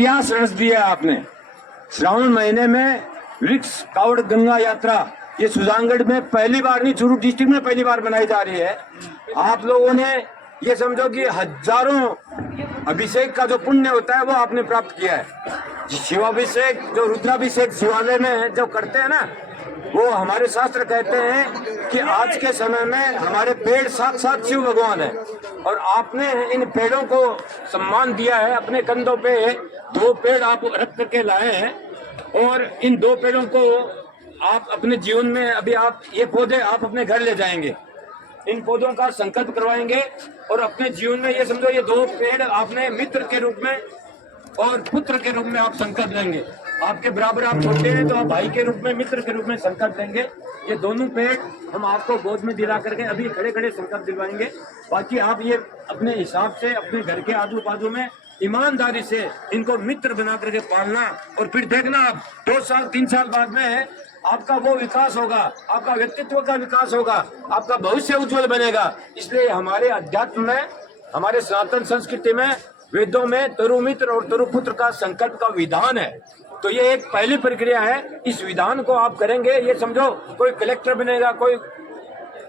इतिहास रच दिया आपने। श्रावण महीने में वृक्ष कावड़ गंगा यात्रा ये सुजानगढ़ में पहली बार नहीं, चूरू डिस्ट्रिक्ट में पहली बार बनाई जा रही है। आप लोगों ने ये समझो कि हजारों अभिषेक का जो पुण्य होता है वो आपने प्राप्त किया है। शिवाभिषेक जो रुद्राभिषेक शिवालय में जो करते हैं ना, वो हमारे शास्त्र कहते हैं कि आज के समय में हमारे पेड़ साक्षात शिव भगवान है, और आपने इन पेड़ों को सम्मान दिया है। अपने कंधों पे 2 पेड़ आप रख करके लाए हैं, और इन 2 पेड़ों को आप अपने जीवन में, अभी आप ये पौधे आप अपने घर ले जाएंगे, इन पौधों का संकल्प करवाएंगे, और अपने जीवन में ये समझो ये 2 पेड़ आपने मित्र के रूप में और पुत्र के रूप में आप संकल्प लेंगे। आपके बराबर आप छोटे हैं तो आप भाई के रूप में, मित्र के रूप में संकल्प लेंगे। ये दोनों पेड़ हम आपको गोद में दिला करके अभी खड़े खड़े संकल्प दिलवाएंगे। बाकी आप ये अपने हिसाब से अपने घर के आजू बाजू में ईमानदारी से इनको मित्र बना करके पालना, और फिर देखना आप 2 साल 3 साल बाद में आपका वो विकास होगा, आपका व्यक्तित्व का विकास होगा, आपका भविष्य उज्जवल बनेगा। इसलिए हमारे अध्यात्म में, हमारे सनातन संस्कृति में, वेदों में तरुमित्र और तरुपुत्र का संकल्प का विधान है। तो ये एक पहली प्रक्रिया है। इस विधान को आप करेंगे, ये समझो कोई कलेक्टर बनेगा, कोई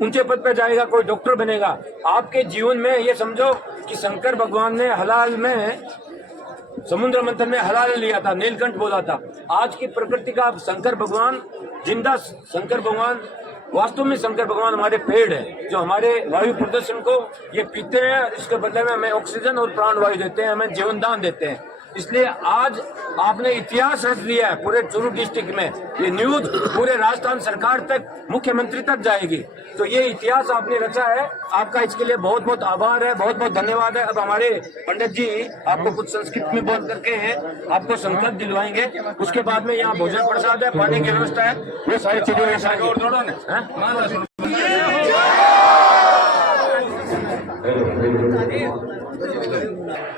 ऊंचे पद पे जाएगा, कोई डॉक्टर बनेगा। आपके जीवन में ये समझो कि शंकर भगवान ने हलाल में, समुद्र मंथन में हलाल लिया था, नीलकंठ बोला था। आज की प्रकृति का शंकर भगवान, जिंदा शंकर भगवान, वास्तव में शंकर भगवान हमारे पेड़ है, जो हमारे वायु प्रदूषण को ये पीते हैं, इसके बदले में हमें ऑक्सीजन और प्राणवायु देते हैं, हमें जीवन दान देते हैं। इसलिए आज आपने इतिहास रच लिया है पूरे चूरू डिस्ट्रिक्ट में। ये न्यूज पूरे राजस्थान सरकार तक, मुख्यमंत्री तक जाएगी। तो ये इतिहास आपने रचा है, आपका इसके लिए बहुत बहुत आभार है, बहुत बहुत धन्यवाद है। अब हमारे पंडित जी आपको कुछ संस्कृत में बोल करके हैं, आपको संकल्प दिलवाएंगे। उसके बाद में यहाँ भोजन प्रसाद है, पानी की व्यवस्था है, वो सारी चीजें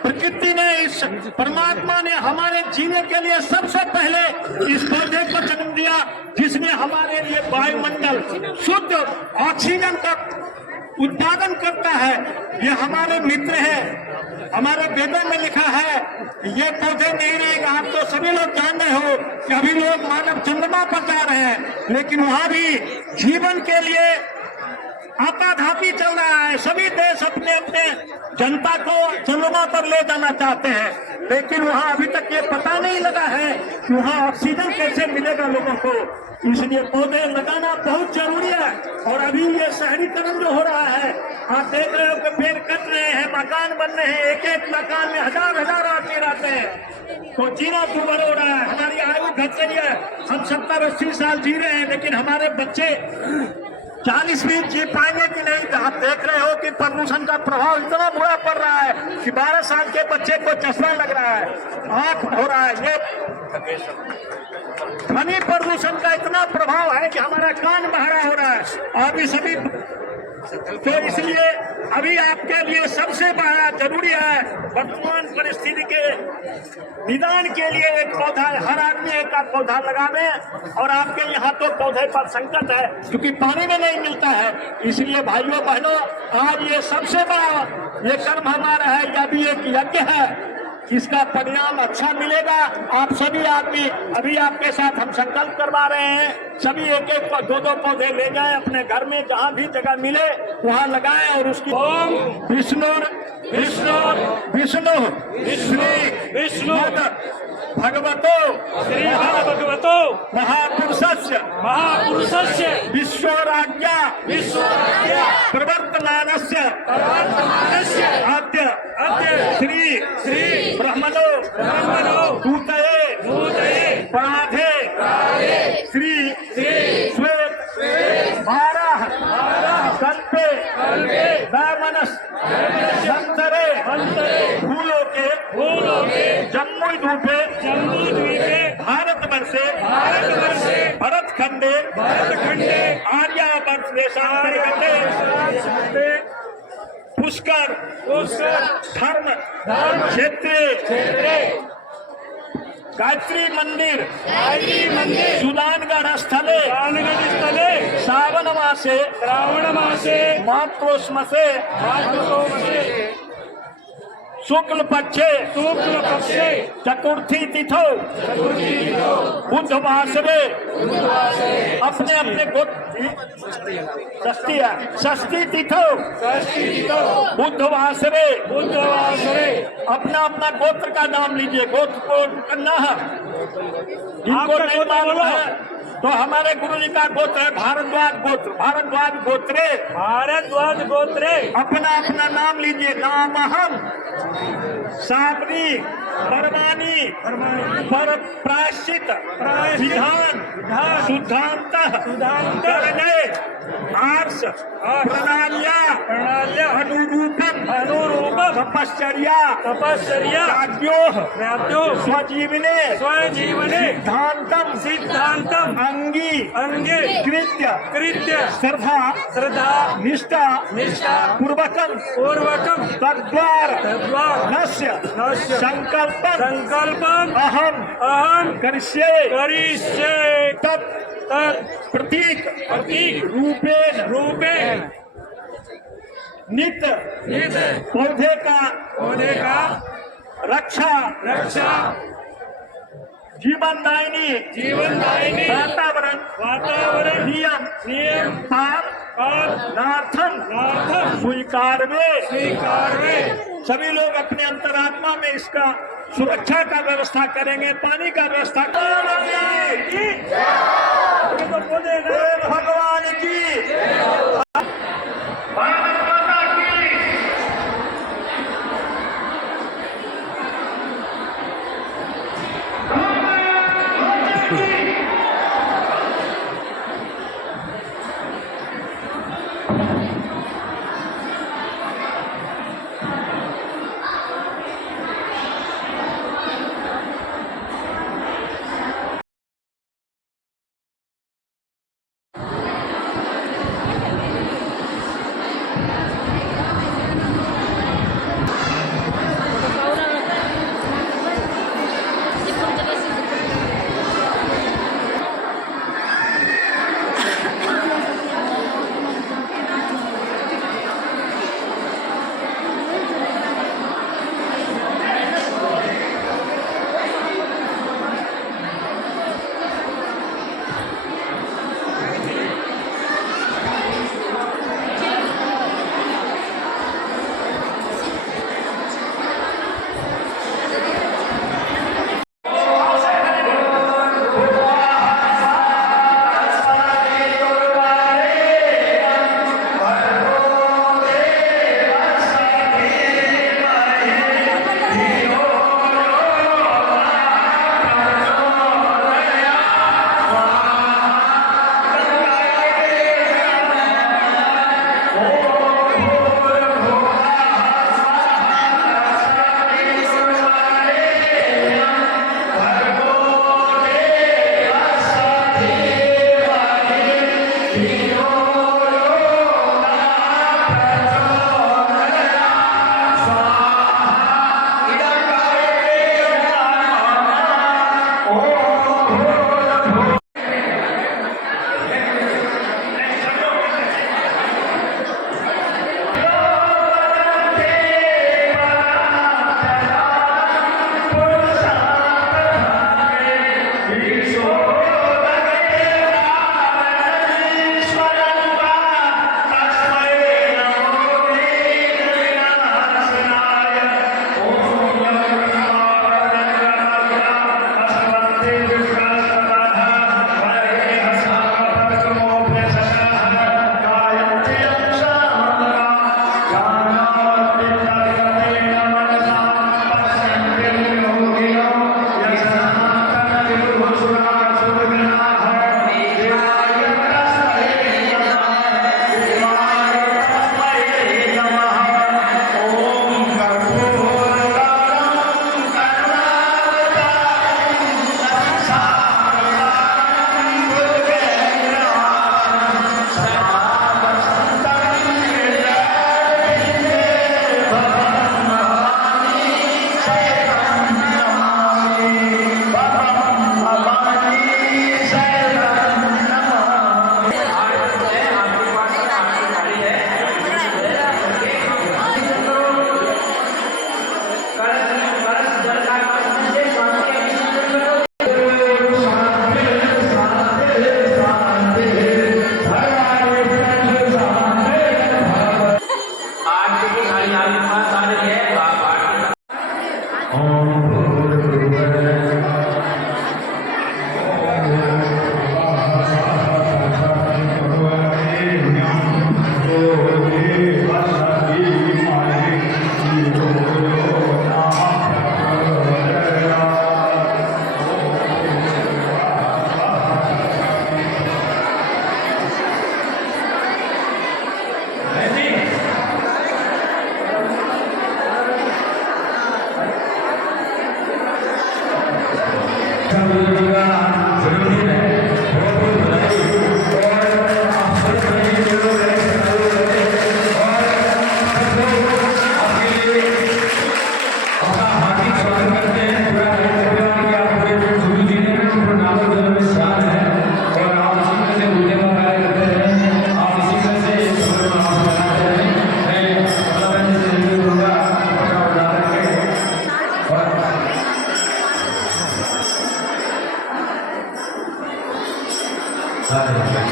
प्रकृति ने, इस परमात्मा ने हमारे जीने के लिए सबसे पहले इस पौधे को जन्म दिया, जिसने हमारे लिए वायुमंडल शुद्ध ऑक्सीजन का उत्पादन करता है। ये हमारे मित्र है। हमारे वेदों में लिखा है, ये पौधे नहीं रहेगा। आप तो सभी लोग जान रहे हो कि अभी लोग मानव चंद्रमा पर जा रहे हैं, लेकिन वहां भी जीवन के लिए आपाधापी चल रहा है। सभी देश अपने अपने जनता को चंद्रमा पर ले जाना चाहते हैं, लेकिन वहां अभी तक ये पता नहीं लगा है कि वहां ऑक्सीजन कैसे मिलेगा लोगों को। इसलिए पौधे लगाना बहुत जरूरी है। और अभी ये शहरीकरण जो हो रहा है, आप देख रहे हो कि पेड़ कट रहे हैं, मकान बन रहे हैं, एक एक मकान में हजार हजार आदमी रहते हैं, तो जीना दुर्भर हो रहा है। हमारी आयु घट रही है। हम 70-80 साल जी रहे हैं, लेकिन हमारे बच्चे 40 भी जी पाएंगे कि नहीं। आप देख रहे हो कि प्रदूषण का प्रभाव इतना बुरा पड़ रहा है कि 12 साल के बच्चे को चश्मा लग रहा है, आंख हो रहा है। ये ध्वनि प्रदूषण का इतना प्रभाव है कि हमारा कान बहरा हो रहा है। अभी सभी तो इसलिए अभी आपके लिए सबसे बड़ा जरूरी है वर्तमान परिस्थिति के निदान के लिए एक पौधा, हर आदमी एक पौधा लगावे। और आपके यहाँ तो पौधे पर संकट है क्योंकि पानी में नहीं मिलता है। इसलिए भाइयों बहनों, आज ये सबसे बड़ा ये कर्म हमारा है, यह भी एक यज्ञ है, इसका परिणाम अच्छा मिलेगा। आप सभी आदमी, अभी आपके साथ हम संकल्प करवा रहे हैं, सभी एक एक 2-2 पौधे ले जाएं अपने घर में, जहाँ भी जगह मिले वहाँ लगाएं। और उसकी ओम विष्णु विष्णु विष्णु विष्णु भगवतो श्री भगवतो महापुरुषस्य विश्वराज्ञा प्रवर्तमानस्य अद्य श्री ब्रह्मणो दूतये प्राधे श्री श्वेत भारः कल्पे दामनस संतरे भूलोके जम्मू द्वीपे भारतवर्षे भरतखंडे आर्यावर्त देशांतर्गते पुष्कर धर्म क्षेत्रे गायत्री मंदिर सुदानगढ़ स्थले श्रावण मासे मातृष्मसे शुक्ल पक्षे चतुर्थी तिथौ बुधवासरे अपने अपने षष्ठी तिथौ बुधवासरे अपना अपना गोत्र का नाम लीजिए। गोत्र को करना है, जिनको नहीं मालूम है तो हमारे गुरु जी का गोत्र है भारद्वाज गोत्र। भारद्वाज गोत्रे अपना अपना नाम लीजिए। नाम हम साबरी परमानी पर प्रायश्चित विधान शुद्धांत करने आर्ष प्रणाल्या अनुरूपम तपश्चर्या राज्यो स्वजीवने सिद्धांतम अंगी कृत्य श्रद्धा निष्ठा पूर्वकम तद्वार नस्य संकल्पम अहम करिष्ये तत् प्रतीक रूपेण नित्य पौधे का रक्षा जीवनदायिनी वातावरण नियम नार्थम स्वीकार सभी लोग अपने अंतरात्मा में इसका सुरक्षा का व्यवस्था करेंगे। पानी का व्यवस्था भगवान की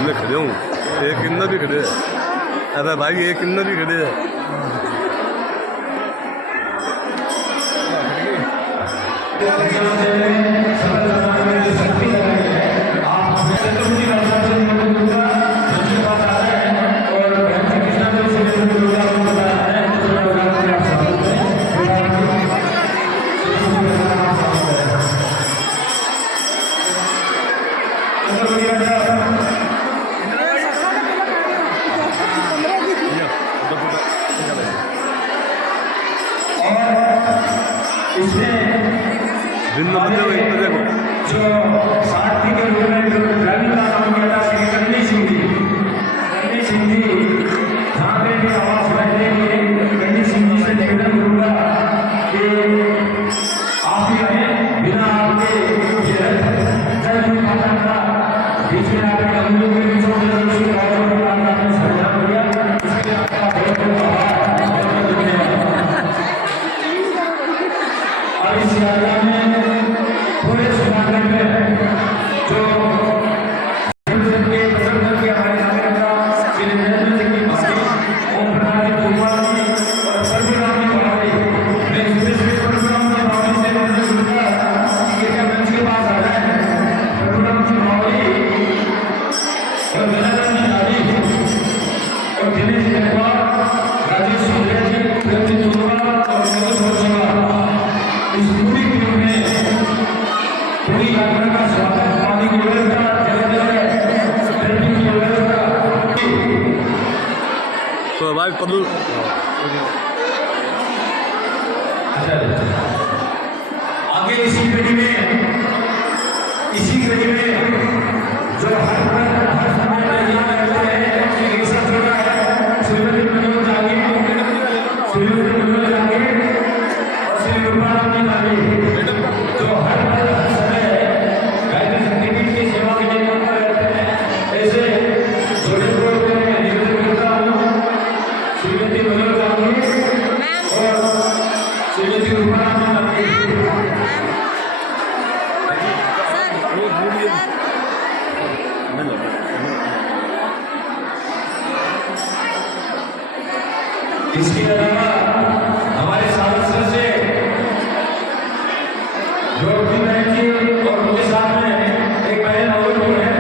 मैं खड़े हूँ, एक किन्नर भी खड़े है। अरे भाई एक किन्नर भी खड़े है। भिन्न बंदे को एक देखो जो सारथी के रूप में जो ड्राइविंग का काम किया था श्री रणवीर सिंह जी जहाँ पे भी आवाज बैठे रणवीर सिंह जी से निवेदन करूंगा कि आप ही हमें बिना आपके जय माता का बीच में आकर हम लोग के बीच में आपने संविधान किया इसके आपका बहुत बहुत आभार बहुत धन्यवाद। और इस यात्रा में पूरे सुधार में जो पसंद करके हमारे नागरिकता श्री नरेंद्र सिंह की भाभी ओम प्रकाश जी कुमार जी और परशुराम जी भाभी मैं स्पेशली परशुराम जी भाभी से मैंने सुना कि क्या मंच के पास आ जाए परशुराम जी भाभी और जनार्दन जी भाभी और दिनेश नेहवाल राजेश सुंदर जी प्रेमजी चोपड़ा और मधु भोजवा इस पूरी टीम में पूरी यात्रा का स्वागत पानी की व्यवस्था ट्रेनिंग की व्यवस्था तो भाई पदू आगे इसी घड़ी में जो हर समय में यहाँ रहते हैं एक साथ जुड़ा है श्रीमती मनोज आगे और श्री रूपाराम जी आगे जो हर समय गायत्री संगीत की सेवा के लिए काम कर रहे हैं ऐसे जोड़े को मैं निवेदन करता हूँ श्रीमती मनोज आगे और श्रीमती रूपाराम जी आगे इसके अलावा हमारे सांसद से द्रौपदी बहन जी और उनके साथ में एक बहन और भी है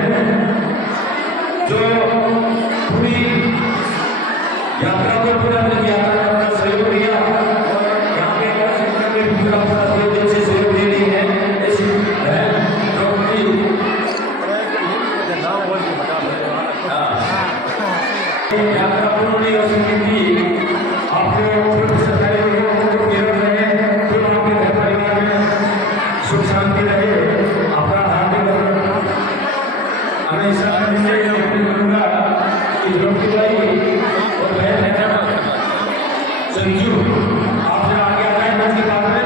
जो पूरी यात्रा को पूरा यात्रा का सहयोग दिया और यहाँ पे कार्यक्रम में पूरा सहयोग से सहयोग दे रही है ऐसी बहन द्रौपदी यात्रा पूर्ण नहीं हो सकी थी आपको सरकारी लोगों को गिरफ्त रहे फिर आपके घर परिवार में सुख शांति रहे आपका हार्दिक हमेशा करूँगा कि द्रौपदी भाई और बहन है संजू आपसे आगे आ जाए मंच के बाद में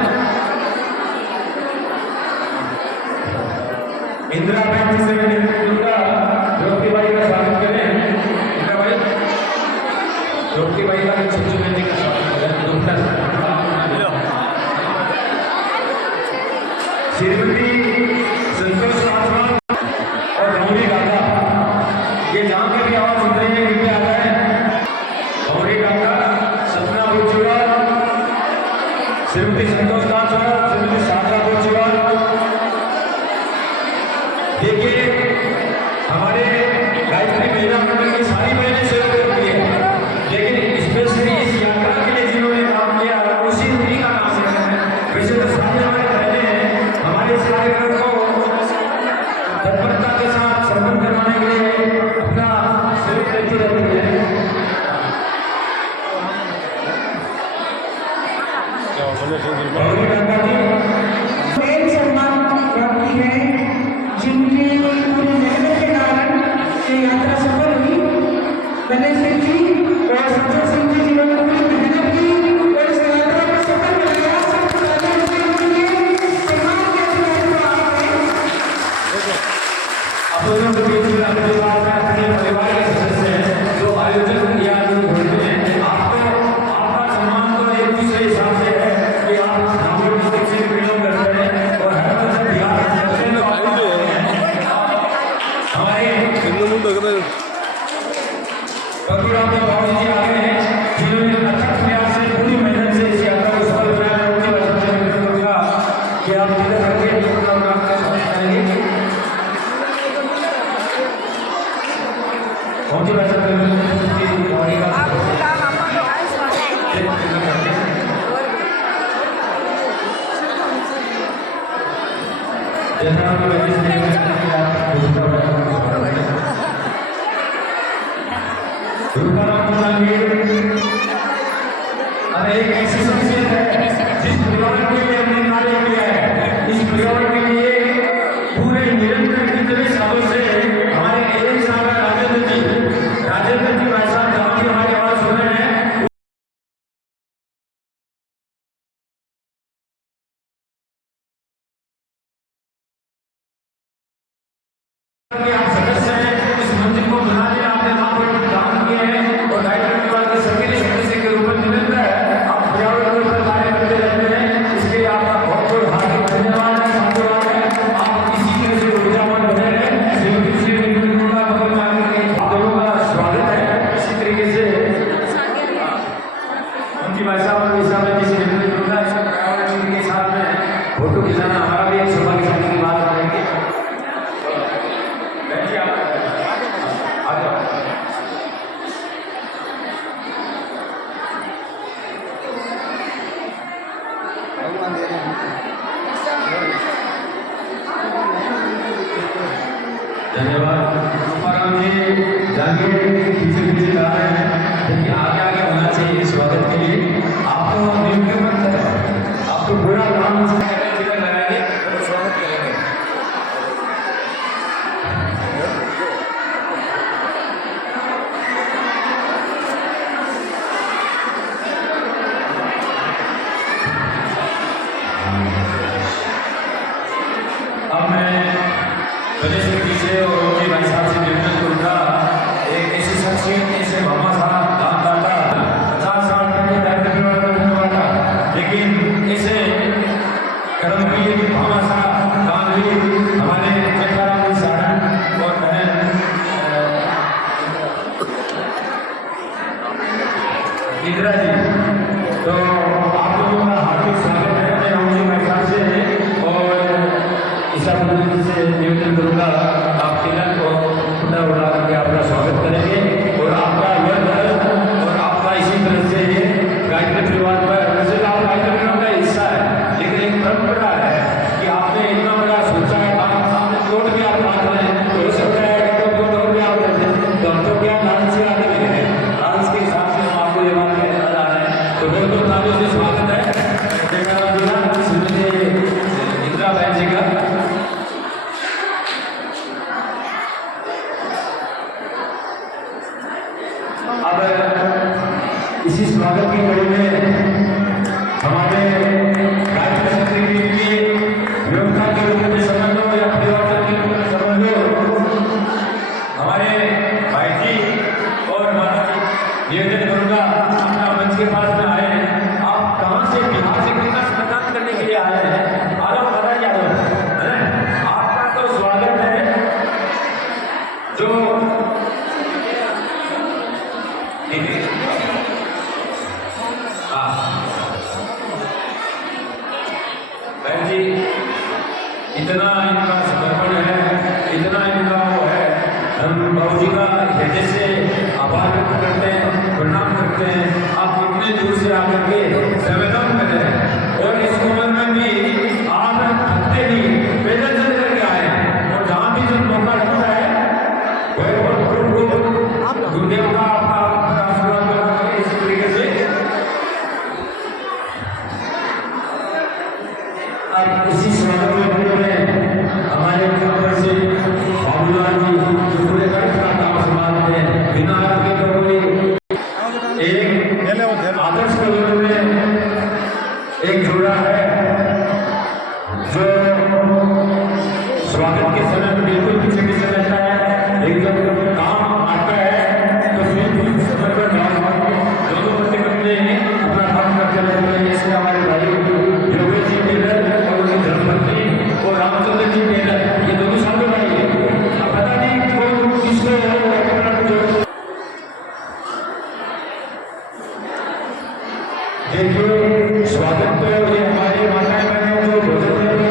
इंदिरा बहन से मैं निवेदन करूँगा द्रौपदी भाई का स्वागत करें इंदिरा भाई द्रौपदी भाई का संजू बहन का स्वागत करें श्रीमती संतोष पासवान और गौरी काका ये जहाँ पे भी आवाज सुन रही है कृपया आ जाए गौरी काका सपना बुजुर्ग श्रीमती संतोष पासवान कि आप इधर रखिए, ये प्रोग्राम का स्वागत करेंगे। कौन सी भाषा में और एक ऐसी शख्सियत है जिस परिवार के लिए हमने कार्य किया है, इस परिवार के लिए पूरे निरंतर कितने सालों से हमारे एएम साहब राजेंद्र जी भाई साहब जहाँ की हमारी आवाज सुन रहे हैं, आप सदस्य हैं, इस मंदिर को बनाने आपने वहाँ पर काम किए हैं और गायत्री परिवार के सभी सदस्य के रूप में निरंतर आप पर्यावरण पर कार्य करते रहते हैं। इसके लिए आपका बहुत बहुत हार्दिक धन्यवाद है, साधुवाद है। आप इसी तरह से ऊर्जावान बने रहें। श्री का आप दोनों का स्वागत है। इसी तरीके से उनकी भाषा और विषय में जिस पर्यावरण के साथ में फोटो खिंचाना हमारा भी एक सौभाग्यशाली की बात रहेगी। धन्यवाद। तुकाराम जी जानिए पीछे पीछे जा रहे हैं, लेकिन आगे आगे होना चाहिए स्वागत के लिए। आपको नियुक्त मत है, आपको पूरा नाम से लगाएंगे और स्वागत करेंगे। अब मैं प्रदेश के पीछे और उनके भाई साहब से निवेदन करूँगा, एक ऐसी शख्सियत ऐसे मामा साहब दानदाता 50 साल पहले गायत्री परिवार का धन्यवाद था, लेकिन ऐसे कर्मवीर मामा साहब दानवीर हमारे चक्राराम जी सारण और बहन इंदिरा जी, तो आप लोगों का हार्दिक स्वागत है। मैं उनके भाई साहब से और ईशा मंदिर से निवेदन करूँगा, आप तिलक को खुदा उड़ा करके आपका स्वागत करेंगे और आपका यह दर्द और आपका इसी तरह से ये गायत्री परिवार पर, वैसे आप गायत्री परिवार का हिस्सा है, लेकिन एक परंपरा है कि आपने इतना बड़ा सोचा है, आपने कोट भी आप बांध रहे हैं, तो हो सकता है तो कोट और भी आप करते हैं, तो हम तो क्या डांस से आगे लगे हैं, डांस के हिसाब से हम आपको ये बात कहने जा रहे हैं। तो बहुत बहुत तालियों से स्वागत है इंदिरा बहन जी का। अब इसी स्वागत की कड़ी में हमारे राज्य मंत्री के लिए व्यवस्था के रूप में समझ लो या परिवर्तन के रूप में समझ लो, हमारे भाई जी और माता जी निवेदन करूंगा, अपना मंच के पास में आए हैं। आप कहाँ से, बिहार से कितना मतदान करने के लिए आए हैं? आ जाओ, पता क्या है, आपका तो स्वागत है। जो बहन जी, इतना इनका समर्पण है, इतना इनका वो है, हम बाबू जी का हृदय से आभार व्यक्त करते हैं, प्रणाम करते हैं। आप इतने दूर से आकर के संवेदन कर रहे हैं और इस उम्र में भी आप थकते नहीं, पैदल चल करके आए हैं और जहाँ भी जब मौका लगता है गुरुदेव का आपका आशीर्वाद करना है। इस तरीके से अब इसी स्वागत में हमारे ऊपर से बाबूलाल जी जो पूरे कार्य का काम संभालते हैं, बिना आपके तो कोई एक आदर्श के रूप में एक जोड़ा है जो स्वागत के समय में बिल्कुल पीछे पीछे रहता है, लेकिन जब काम आता है तो फिर समय पर दोनों बच्चे अपने अपना काम करते रहते हैं। जैसे हमारे भाई योगेश जी टेलर और उनके धर्मपत्नी और रामचंद्र जी टेलर, ये दोनों सालों भाई है। अब पता नहीं कौन किसको देखिए स्वागत तो ये हमारे माता बहनों को भोजन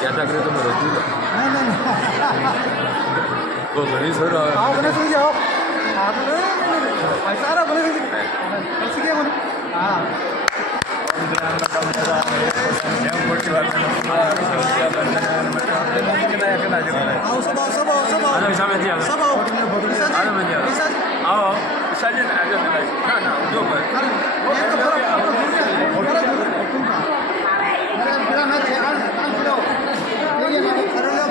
ज्यादा करे तो मैं रख दूंगा तो नहीं सर आओ गणेश जी आओ पैसा आ रहा गणेश जी कैसे क्या बोले हाँ आओ सब आओ सब आओ सब आओ सब आओ आओ साजिद आ जाओ ना ना जो मैं ये तो बड़ा दूर है बड़ा दूर मेरा मैच है आज खिलाओ ये ना कर लो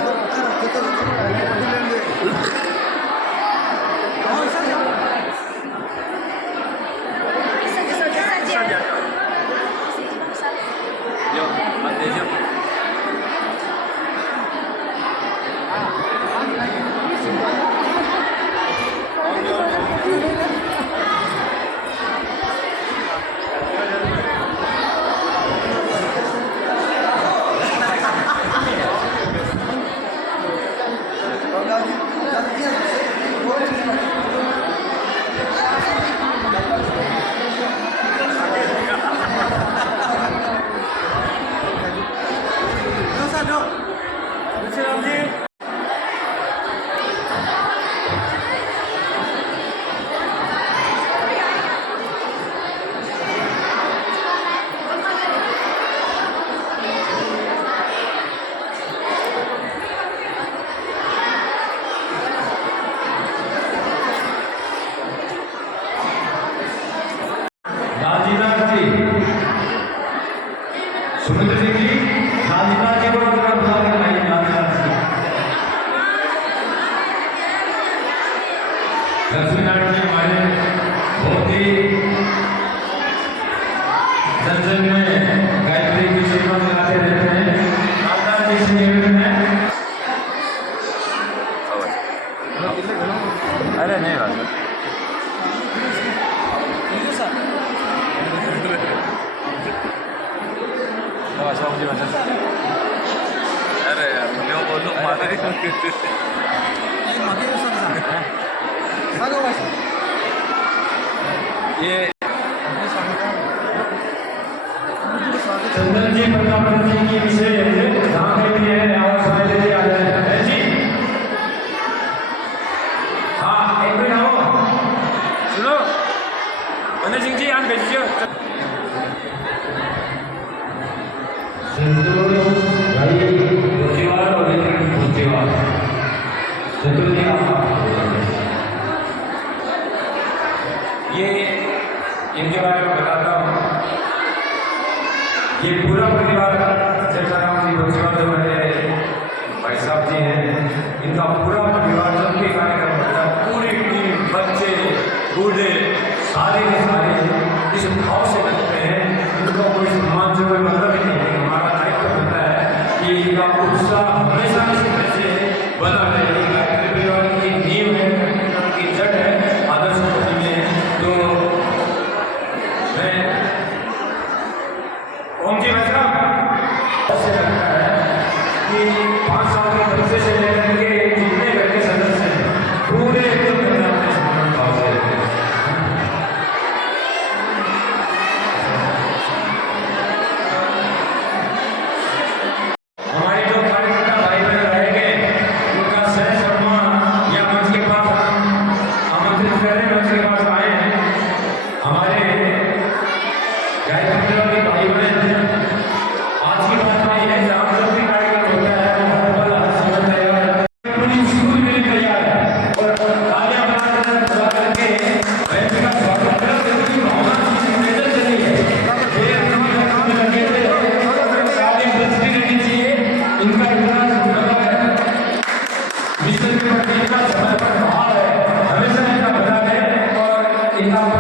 आओ सर जो मत दीजिए सुमित सिंह जी राजनाथ जी को तरफ लक्ष्मीनारायण जी हमारे बहुत ही जन में गायत्री की सेवा में आते रहते हैं राजनाथ जी से निवेदन है अरे नहीं बात अरे यार मैं बोलूँ मारे ये चंदन जी प्रताप जी की विषय जहाँ पे भी है आवाज वाले आ जाए जी हाँ एक मिनट आओ सुनो मनोज सिंह जी यहाँ भेजिए सिंदूर भाई बुद्धिवार और लेकिन बुद्धिवार सिंदूर जी ये इनके बारे में बताता हूँ ये पूरा परिवार जयराम जी बुद्धिवार जो मेरे भाई साहब जी हैं इनका पूरा परिवार जब भी कार्यक्रम होता है पूरी टीम बच्चे बूढ़े सारे के सारे इस भाव से करते हैं इनको कोई सम्मान से कोई मतलब ही नहीं है हमारा दायित्व बनता है कि इनका उत्साह हमेशा इस तरह से बना रहे परिवार की नींव है की जड़ है आदर्श में तो मैं ओम जी वैसा ऐसे लगता है कि 5 साल के बच्चे से लेकर के जितने घर के सदस्य हैं पूरे एकदम अपने सम्मान भाव से रहते हैं हमारे जो कार्यकर्ता भाई बहन रहेंगे उनका सह सम्मान या मंच के पास आमंत्रित करने मंच के पास आए हैं हमारे गायत्री के भाई बहन आज की बात नहीं है जहाँ जब भी कार्यक्रम होता है वो हर पल हर समय तैयार है पूरी स्कूल में तैयार है और तालियां बजाकर करके बैंड का स्वागत करते हुए भावना की निवेदन चली है ये लगे थे तालियां बजती रहनी चाहिए इनका इतना मिशन के प्रति इतना समर्पण भाव है हमेशा इनका बना रहे और इनका